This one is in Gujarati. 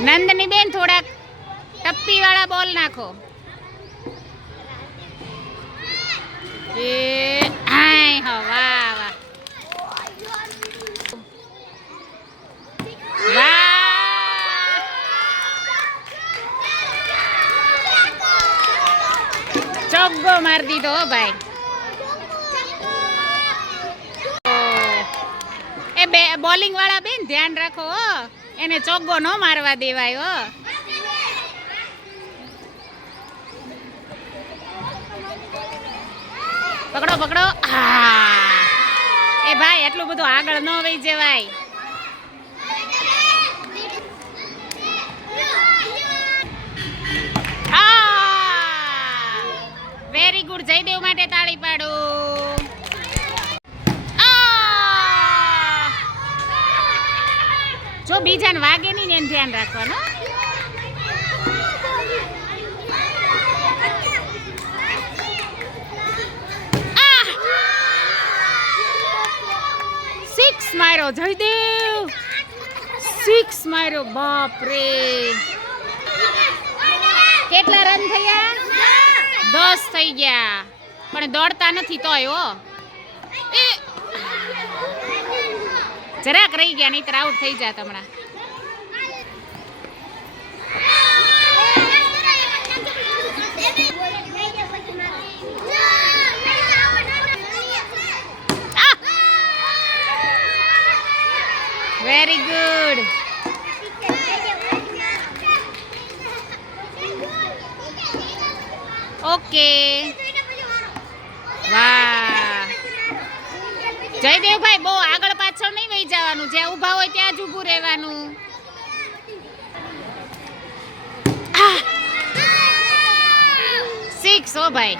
નંદની બેન થોડાક ટપ્પી વાળા બોલ નાખો. એ, હાય હા, વાહ ચોગ્ગો માર દીધો ભાઈ. એ બે બોલિંગ વાળા બેન, ધ્યાન રાખો હો. એને ચોગ્ગો ન મારવા દેવાય, હો. પકડો પકડો. એ ભાઈ, એટલું બધું આગળ ન વહી જવાય. વેરી ગુડ જયદેવ માટે તાળી પાડો. જો બીજાને વાગે નહીં એનું ધ્યાન રાખવાનું સિક્સ માર્યો, જયદેવ. સિક્સ માર્યો બાપ રે કેટલા રન થયા? દસ થઈ ગયા. પણ દોડતા નથી તોય, હો. જરાક રહી ગયા નહીતર આઉટ થઈ જાત હમણાં વેરી ગુડ ઓકે વાહ જયદેવભાઈ બહુ આગળ પાછળ નહીં વહી જવાનું. જ્યાં ઊભા હોય ત્યાં જ ઊભું રહેવાનું. સિક્સ હો ભાઈ.